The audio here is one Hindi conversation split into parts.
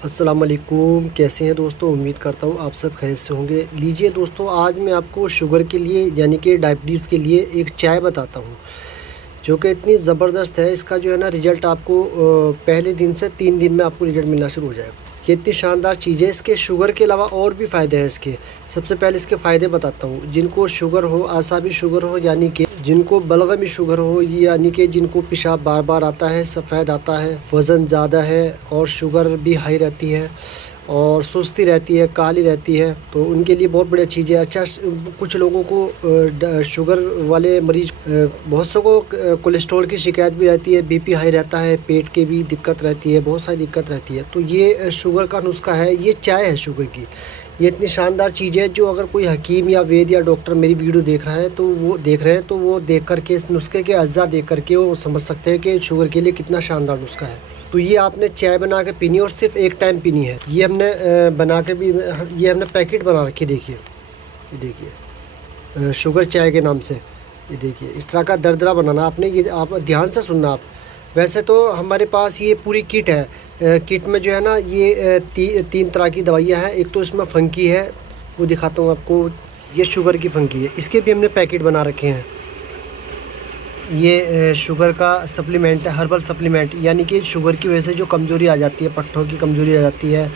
अस्सलाम वालेकुम। कैसे हैं दोस्तों? उम्मीद करता हूँ आप सब खैरियत से होंगे। लीजिए दोस्तों, आज मैं आपको शुगर के लिए यानी कि डायबिटीज़ के लिए एक चाय बताता हूँ जो कि इतनी ज़बरदस्त है। इसका जो है ना रिज़ल्ट आपको पहले दिन से 3 दिन में आपको रिज़ल्ट मिलना शुरू हो जाएगा। ये इतनी शानदार चीज़ है। इसके शुगर के अलावा और भी फ़ायदे हैं इसके। सबसे पहले इसके फ़ायदे बताता हूँ। जिनको शुगर हो, आसाबी शुगर हो यानी कि जिनको बलगमी शुगर हो, यानी कि जिनको पेशाब बार बार आता है, सफ़ेद आता है, वज़न ज़्यादा है और शुगर भी हाई रहती है और सुस्ती रहती है, काली रहती है, तो उनके लिए बहुत बढ़िया चीज़ है। अच्छा, कुछ लोगों को शुगर वाले मरीज, बहुत सौ को कोलेस्ट्रॉल की शिकायत भी रहती है, बीपी हाई रहता है, पेट की भी दिक्कत रहती है, बहुत सारी दिक्कत रहती है। तो ये शुगर का नुस्खा है, ये चाय है शुगर की। ये इतनी शानदार चीज़ है जो अगर कोई हकीम या वैद्य या डॉक्टर मेरी वीडियो देख रहा है तो वो देख रहे हैं, तो वो देख करके इस नुस्खे के अज्जा देख करके वो समझ सकते हैं कि शुगर के लिए कितना शानदार नुस्खा है। तो ये आपने चाय बना के पीनी और सिर्फ एक टाइम पीनी है। ये हमने बना के भी, ये हमने पैकेट बना रखी, देखिए ये देखिए, शुगर चाय के नाम से। ये देखिए इस तरह का दरदरा बनाना आपने, ये आप ध्यान से सुनना आप। वैसे तो हमारे पास ये पूरी किट है। किट में जो है ना ये 3 तरह की दवाइयाँ हैं। एक तो इसमें फंकी है, वो दिखाता हूँ आपको। ये शुगर की फंकी है, इसके भी हमने पैकेट बना रखे हैं। ये शुगर का सप्लीमेंट है, हर्बल सप्लीमेंट, यानी कि शुगर की वजह से जो कमज़ोरी आ जाती है, पट्टों की कमज़ोरी आ जाती है,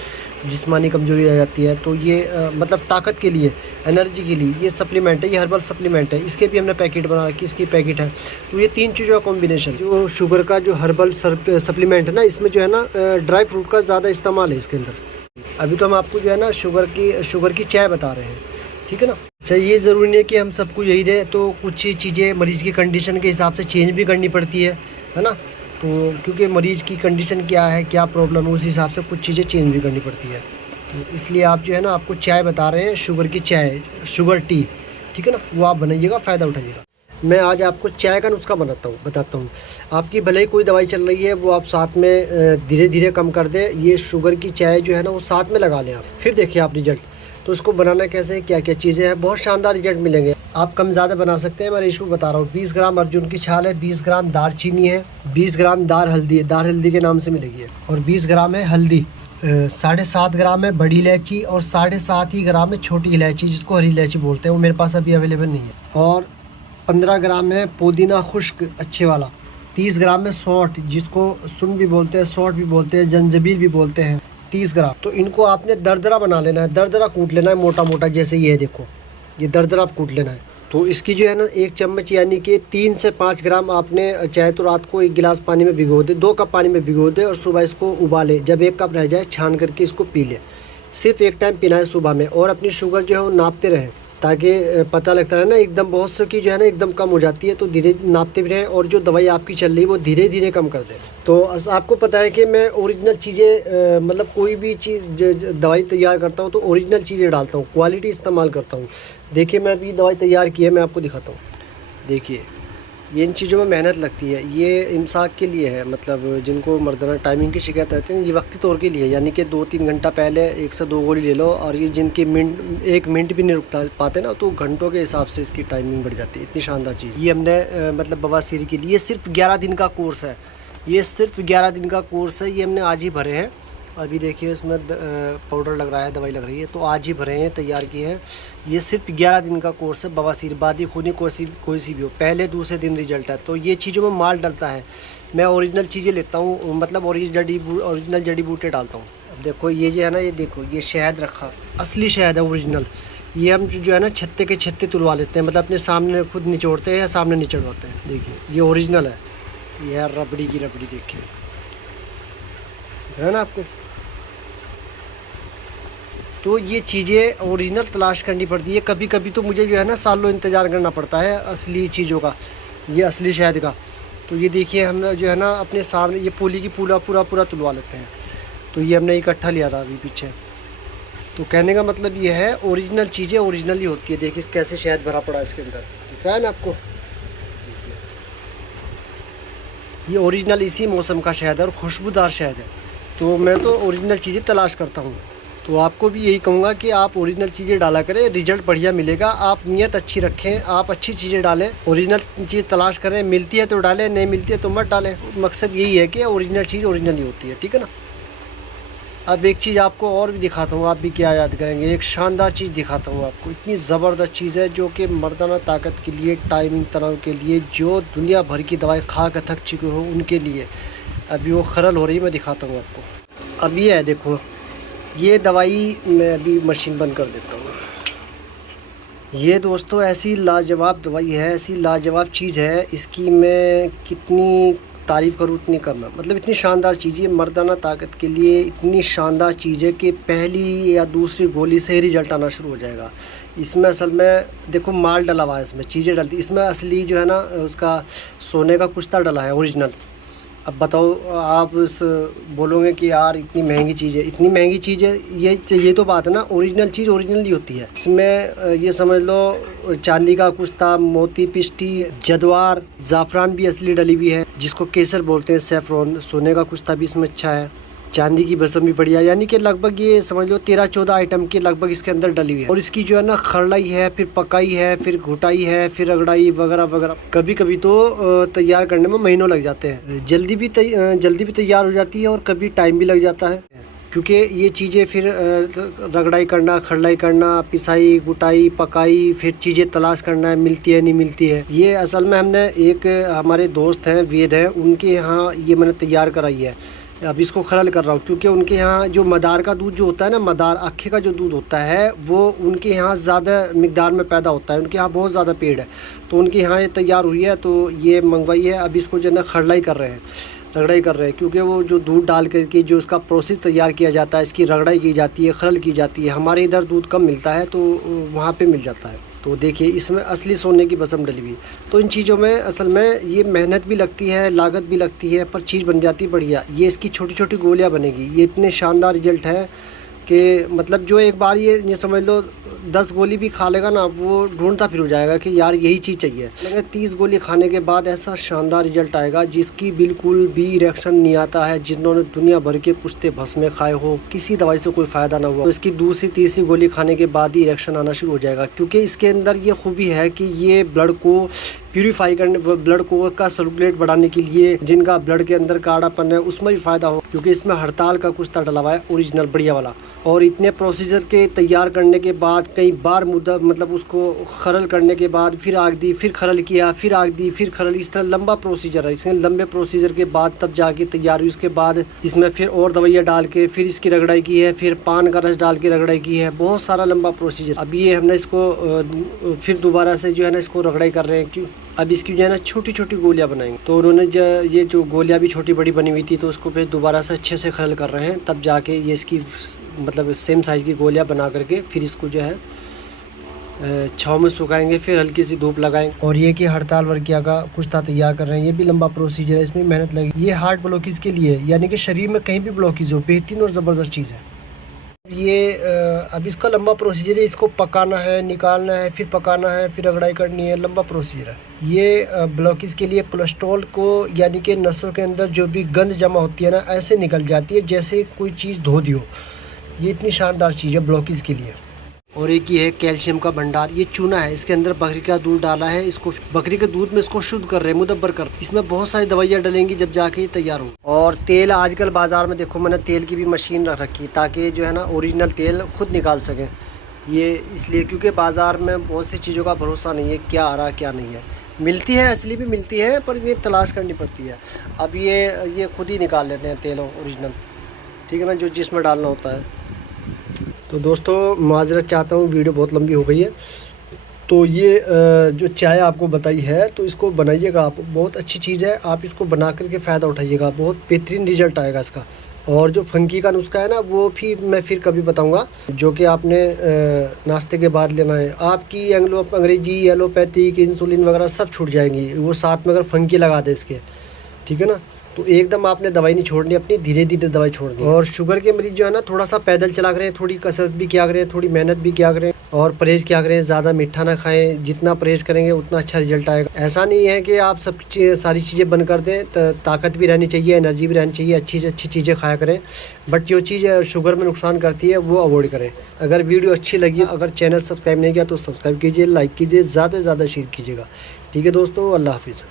जिस्मानी कमज़ोरी आ जाती है, तो ये मतलब ताकत के लिए, एनर्जी के लिए ये सप्लीमेंट है, ये हर्बल सप्लीमेंट है। इसके भी हमने पैकेट बना रखी, इसकी पैकेट है। तो ये 3 चीज़ों का कॉम्बिनेशन, जो शुगर का जो हर्बल सप्लीमेंट है ना, इसमें जो है ना ड्राई फ्रूट का ज़्यादा इस्तेमाल है इसके अंदर। अभी तो हम आपको जो है ना शुगर की चाय बता रहे हैं, ठीक है ना। अच्छा, ये ज़रूरी नहीं है कि हम सबको यही रहे, तो कुछ चीज़ें मरीज़ की कंडीशन के हिसाब से चेंज भी करनी पड़ती है ना। तो क्योंकि मरीज़ की कंडीशन क्या है, क्या प्रॉब्लम है, उस हिसाब से कुछ चीज़ें चेंज भी करनी पड़ती है। तो इसलिए आप जो है ना, आपको चाय बता रहे हैं, शुगर की चाय, शुगर टी, ठीक है ना, वो आप बनाइएगा, फ़ायदा उठाइएगा। मैं आज आपको चाय का नुस्खा बताता हूँ। आपकी भले ही कोई दवाई चल रही है, वो आप साथ में धीरे धीरे कम कर दें। ये शुगर की चाय जो है ना, वो साथ में लगा लें आप, फिर देखिए आप रिजल्ट। तो उसको बनाना कैसे है, क्या क्या चीज़ें हैं, बहुत शानदार रिजल्ट मिलेंगे। आप कम ज़्यादा बना सकते हैं, मैं रेशो बता रहा हूँ। 20 ग्राम अर्जुन की छाल है, 20 ग्राम दालचीनी है, 20 ग्राम दार हल्दी है, दार हल्दी के नाम से मिलेगी है, और 20 ग्राम है हल्दी, 7.5 ग्राम है बड़ी इलायची, और 7.5 ही ग्राम है छोटी इलायची, जिसको हरी इलायची बोलते हैं, वो मेरे पास अभी अवेलेबल नहीं है। और 15 ग्राम है पुदीना खुश्क अच्छे वाला, 30 ग्राम में सौंठ, जिसको सुन भी बोलते हैं, सौंठ भी बोलते हैं, जंजबील भी बोलते हैं, 30 ग्राम। तो इनको आपने दरदरा बना लेना है, दरदरा कूट लेना है मोटा मोटा, जैसे ये देखो, ये दरदरा कूट लेना है। तो इसकी जो है ना 1 चम्मच यानी कि 3 से 5 ग्राम आपने, चाहे तो रात को 1 गिलास पानी में भिगो दे, 2 कप पानी में भिगो दे, और सुबह इसको उबाले। जब 1 कप रह जाए, छान करके इसको पी ले। सिर्फ एक टाइम पीना है सुबह में, और अपनी शुगर जो है वो नापते रहें, ताकि पता लगता है ना, एकदम बहुत से की जो है ना एकदम कम हो जाती है, तो धीरे नापते भी रहें, और जो दवाई आपकी चल रही है वो धीरे धीरे कम कर दें। तो आपको पता है कि मैं ओरिजिनल चीज़ें, मतलब कोई भी चीज़ दवाई तैयार करता हूँ तो ओरिजिनल चीज़ें डालता हूँ, क्वालिटी इस्तेमाल करता हूँ। देखिए मैं अभी दवाई तैयार की है, मैं आपको दिखाता हूँ। देखिए ये इन चीज़ों में मेहनत लगती है। ये इमसाक के लिए है, मतलब जिनको मर्दाना टाइमिंग की शिकायत रहती है, ये वक्ती तौर के लिए, यानी कि 2-3 घंटा पहले 1 से 2 गोली ले लो। और ये जिनकी 1 मिनट भी नहीं रुकता पाते ना, तो घंटों के हिसाब से इसकी टाइमिंग बढ़ जाती है। इतनी शानदार चीज़ ये हमने मतलब बवासीर के लिए सिर्फ 11 दिन का कोर्स है। ये सिर्फ 11 दिन का कोर्स है, ये हमने आज ही भरे हैं। अभी देखिए इसमें पाउडर लग रहा है, दवाई लग रही है, तो आज ही भरे हैं, तैयार किए हैं। ये सिर्फ 11 दिन का कोर्स है। बवासीर, बादी खूनी, कोई सी भी हो, पहले दूसरे दिन रिजल्ट है। तो ये चीज़ों में माल डलता है। मैं ओरिजिनल चीज़ें लेता हूँ, मतलब ओरिजिनल जड़ी बूटे डालता हूँ। अब देखो ये जो है ना, ये देखो ये शहद रखा, असली शहद है, ओरिजिनल। ये हम जो है ना छत्ते के छत्ते तुलवा लेते हैं, मतलब अपने सामने खुद निचोड़ते हैं या सामने निचड़वाते हैं। देखिए ये ओरिजिनल है, ये है रबड़ी की रबड़ी, देखिए है ना आपको। तो ये चीज़ें ओरिजिनल तलाश करनी पड़ती है। कभी कभी तो मुझे जो है ना सालों इंतज़ार करना पड़ता है असली चीज़ों का, ये असली शहद का। तो ये देखिए हम जो है ना अपने सामने ये पूली की पूरा तुलवा लेते हैं। तो ये हमने इकट्ठा लिया था अभी पीछे। तो कहने का मतलब ये है, ओरिजिनल चीज़ें ओरिजिनल ही होती है। देखिए कैसे शहद भरा पड़ा है इसके अंदर, दिख रहा है ना आपको। ये ओरिजिनल इसी मौसम का शहद है और खुशबूदार शहद है। तो मैं तो ओरिजिनल चीज़ें तलाश करता हूँ। तो आपको भी यही कहूँगा कि आप ओरिजिनल चीज़ें डाला करें, रिजल्ट बढ़िया मिलेगा। आप नीयत अच्छी रखें, आप अच्छी चीज़ें डालें, ओरिजिनल चीज़ तलाश करें। मिलती है तो डालें, नहीं मिलती है तो मत डालें। मकसद यही है कि ओरिजिनल चीज़ ओरिजिनल ही होती है, ठीक है ना। अब एक चीज़ आपको और भी दिखाता हूँ, आप भी क्या याद करेंगे। एक शानदार चीज़ दिखाता हूँ आपको, इतनी ज़बरदस्त चीज़ है जो कि मर्दाना ताकत के लिए, टाइमिंग तनाव के लिए, जो दुनिया भर की दवाई खा कर थक चुके हो उनके लिए। अभी वो खरल हो रही है, मैं दिखाता हूँ आपको। अब ये है, देखो ये दवाई, मैं अभी मशीन बंद कर देता हूँ। ये दोस्तों ऐसी लाजवाब दवाई है, ऐसी लाजवाब चीज़ है, इसकी मैं कितनी तारीफ़ करूँ उतनी कम है। मतलब इतनी शानदार चीज़ है, मर्दाना ताकत के लिए इतनी शानदार चीज़ है कि पहली या दूसरी गोली से ही रिजल्ट आना शुरू हो जाएगा। इसमें असल में देखो माल डला हुआ है, इसमें चीज़ें डलती, इसमें असली जो है ना उसका सोने का कुश्ता डला है, ओरिजिनल। अब बताओ, आप उस बोलोगे कि यार इतनी महंगी चीज़ है, इतनी महंगी चीज़ है, ये तो बात है ना, ओरिजिनल चीज़ ओरिजिनल ही होती है। इसमें ये समझ लो चांदी का कुश्ता, मोती, पिष्टी, जद्वार, ज़ाफ़रान भी असली डली हुई है, जिसको केसर बोलते हैं, सैफ़रॉन। सोने का कुश्ता भी इसमें अच्छा है, चांदी की बसम भी बढ़िया, यानी कि लगभग ये समझ लो 13-14 आइटम के लगभग इसके अंदर डली हुई है। और इसकी जो है ना खरलाई है, फिर पकाई है, फिर घुटाई है, फिर रगड़ाई वगैरह वगैरह। कभी कभी तो तैयार करने में महीनों लग जाते हैं। जल्दी भी तैयार हो जाती है और कभी टाइम भी लग जाता है, क्योंकि ये चीज़ें फिर रगड़ाई करना, खरलाई करना, पिसाई, गुटाई, पकाई, फिर चीज़ें तलाश करना है, मिलती है नहीं मिलती है। ये असल में हमने एक हमारे दोस्त हैं वेद हैं, उनके यहाँ ये मैंने तैयार कराई है। अब इसको खरल कर रहा हूँ, क्योंकि उनके यहाँ जो मदार का दूध जो होता है ना, मदार अक्खे का जो दूध होता है, वो उनके यहाँ ज़्यादा मिकदार में पैदा होता है, उनके यहाँ बहुत ज़्यादा पेड़ है, तो उनके यहाँ ये तैयार हुई है, तो ये मंगवाई है। अब इसको जो है ना खरलाई कर रहे हैं, रगड़ाई कर रहे हैं, क्योंकि वो जो दूध डाल करके जो इसका प्रोसेस तैयार किया जाता है, इसकी रगड़ाई की जाती है, खरल की जाती है। हमारे इधर दूध कम मिलता है, तो वहाँ पे मिल जाता है। तो देखिए इसमें असली सोने की बसम डली हुई। तो इन चीज़ों में असल में ये मेहनत भी लगती है, लागत भी लगती है, पर चीज़ बन जाती बढ़िया। ये इसकी छोटी छोटी गोलियाँ बनेगी, ये इतने शानदार रिजल्ट है कि मतलब जो एक बार ये समझ लो 10 गोली भी खा लेगा ना, वो ढूंढता फिर हो जाएगा कि यार यही चीज़ चाहिए। लेकिन 30 गोली खाने के बाद ऐसा शानदार रिजल्ट आएगा जिसकी बिल्कुल भी रिएक्शन नहीं आता है। जिन्होंने दुनिया भर के कुश्ते भस्मे खाए हो, किसी दवाई से कोई फ़ायदा ना हुआ, तो इसकी दूसरी तीसरी गोली खाने के बाद ही रिएक्शन आना शुरू हो जाएगा। क्योंकि इसके अंदर ये खूबी है कि ये ब्लड को प्यूरीफाई करने, ब्लड को का सर्कुलेट बढ़ाने के लिए, जिनका ब्लड के अंदर काढ़ापन है उसमें भी फ़ायदा हो, क्योंकि इसमें हड़ताल का कुश्ता डला हुआ है, ओरिजिनल बढ़िया वाला। और इतने प्रोसीजर के तैयार करने के बाद, कई बार मुद्दा मतलब उसको खरल करने के बाद, फिर आग दी, फिर खरल किया, फिर आग दी, फिर खरल, इस तरह लंबा प्रोसीजर है। इसमें लंबे प्रोसीजर के बाद तब जाके तैयार हुई। उसके बाद इसमें फिर और दवाइयाँ डाल के फिर इसकी रगड़ाई की है, फिर पान का रस डाल के रगड़ाई की है, बहुत सारा लंबा प्रोसीजर। अब ये हमने इसको फिर दोबारा से जो है ना इसको रगड़ाई कर रहे हैं। क्यों? अब इसकी जो है ना छोटी छोटी गोलियां बनाएंगे, तो उन्होंने ये जो गोलियां भी छोटी बड़ी बनी हुई थी, तो उसको फिर दोबारा से अच्छे से खरल कर रहे हैं, तब जाके ये इसकी मतलब सेम साइज़ की गोलियां बना करके फिर इसको जो है छाँव में सुखाएंगे, फिर हल्की सी धूप लगाएंगे। और ये कि हड़ताल वर्किया का कुश्ता तैयार कर रहे हैं, ये भी लंबा प्रोसीजर है, इसमें मेहनत लगी। ये हार्ट ब्लॉकेज के लिए, यानी कि शरीर में कहीं भी ब्लॉकेज हो, बेहतरीन और ज़बरदस्त चीज़ है ये। अब इसका लंबा प्रोसीजर है, इसको पकाना है, निकालना है, फिर पकाना है, फिर रगड़ाई करनी है, लंबा प्रोसीजर है ये। ब्लॉकेज के लिए कोलेस्ट्रॉल को, यानी कि नसों के अंदर जो भी गंद जमा होती है ना, ऐसे निकल जाती है जैसे कोई चीज़ धो दी हो। ये इतनी शानदार चीज़ है ब्लॉकेज के लिए। और एक ही है कैल्शियम का भंडार, ये चूना है, इसके अंदर बकरी का दूध डाला है, इसको बकरी के दूध में इसको शुद्ध कर रहे हैं, मुदब्बर कर। इसमें बहुत सारी दवाइयाँ डलेंगी जब जाके ये तैयार हो। और तेल आजकल बाज़ार में देखो, मैंने तेल की भी मशीन रख रखी ताकि जो है ना ओरिजिनल तेल खुद निकाल सकें। ये इसलिए क्योंकि बाज़ार में बहुत सी चीज़ों का भरोसा नहीं है, क्या आ रहा क्या नहीं है। मिलती है, असली भी मिलती है, पर ये तलाश करनी पड़ती है। अब ये खुद ही निकाल लेते हैं तेल ओरिजिनल, ठीक है ना, जो जिसमें डालना होता है। तो दोस्तों माजरत चाहता हूँ, वीडियो बहुत लंबी हो गई है। तो ये जो चाय आपको बताई है, तो इसको बनाइएगा आप, बहुत अच्छी चीज़ है। आप इसको बना करके फ़ायदा उठाइएगा, बहुत बेहतरीन रिजल्ट आएगा इसका। और जो फंकी का नुस्खा है ना, वो भी मैं फिर कभी बताऊंगा, जो कि आपने नाश्ते के बाद लेना है। आपकी अंग्रेजी, एलोपैथिक, इंसुलिन वगैरह सब छूट जाएंगी, वो साथ में अगर फंकी लगा दे इसके, ठीक है ना। तो एकदम आपने दवाई नहीं छोड़नी अपनी, धीरे धीरे दवाई छोड़नी। और शुगर के मरीज जो है ना, थोड़ा सा पैदल चला करें, थोड़ी कसरत भी किया करें, थोड़ी मेहनत भी किया करें, और परहेज़ किया करें, ज़्यादा मीठा ना खाएं। जितना परहेज़ करेंगे उतना अच्छा रिजल्ट आएगा। ऐसा नहीं है कि आप सारी चीज़ें बंद कर दें, ताकत भी रहनी चाहिए, एनर्जी भी रहनी चाहिए, अच्छी से अच्छी चीज़ें खाया करें, बट जो चीज़ शुगर में नुकसान करती है वो अवॉइड करें। अगर वीडियो अच्छी लगी, अगर चैनल सब्सक्राइब नहीं किया तो सब्सक्राइब कीजिए, लाइक कीजिए, ज़्यादा से ज़्यादा शेयर कीजिएगा। ठीक है दोस्तों, अल्लाह हाफिज़।